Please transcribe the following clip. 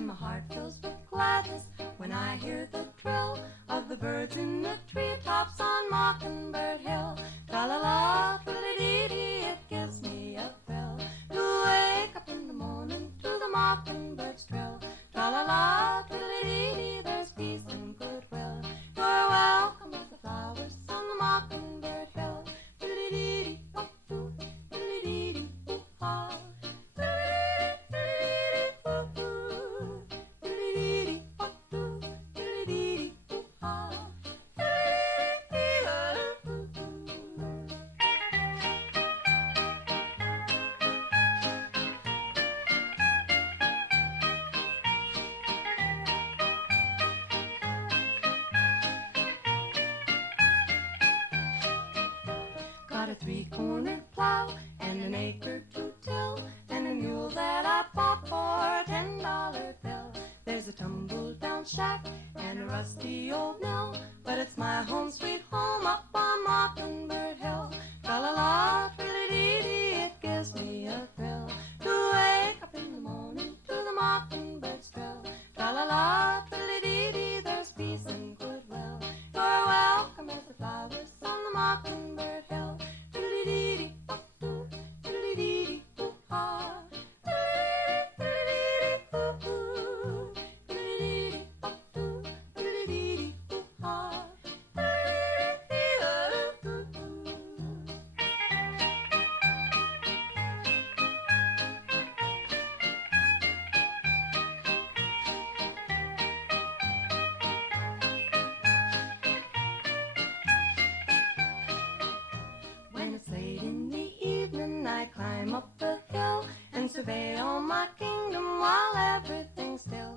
and my heart fills with gladness when I hear the trill of the birds in the treetops on Mockingbird Hill. Tra-la-la, twiddly-dee-dee, it gives me a thrill to wake up in the morning to the mockingbird's trill. Tra-la-la, twiddly-dee-dee, there's peace and goodwill. You're welcome as the flowers on the Mockingbird Hill. Twiddly-dee-dee, oh-doo, twiddly-dee-dee, ooh-ha. Twiddly-dee-dee, ooh-hoo. Twiddly-dee-dee, oh-doo, twiddly-dee-dee, ooh-ha. Got a three-cornered plow and an acre to till, and a mule that I bought for a $10 bill. There's a tumble-down shack and a rusty old mill, but it's my home sweet home up on Mockingbird Hill. Tra-la-la, twiddly-dee-dee, it gives me a thrill to wake up in the morning to the mockingbird's trill. Tra-la-la, twiddly-dee-dee, there's peace and goodwill. You're welcome as the flowers on the Mockingbird Hill. Twiddly-dee-dee, oh-doo, twiddly-dee-dee, ooh-ha. Twiddly-dee-dee, ooh-hoo. Twiddly-dee-dee, oh-doo, twiddly-dee-dee, ooh-ha. When it's late in the evening, I climb up the hill and survey all my kingdom while everything's still.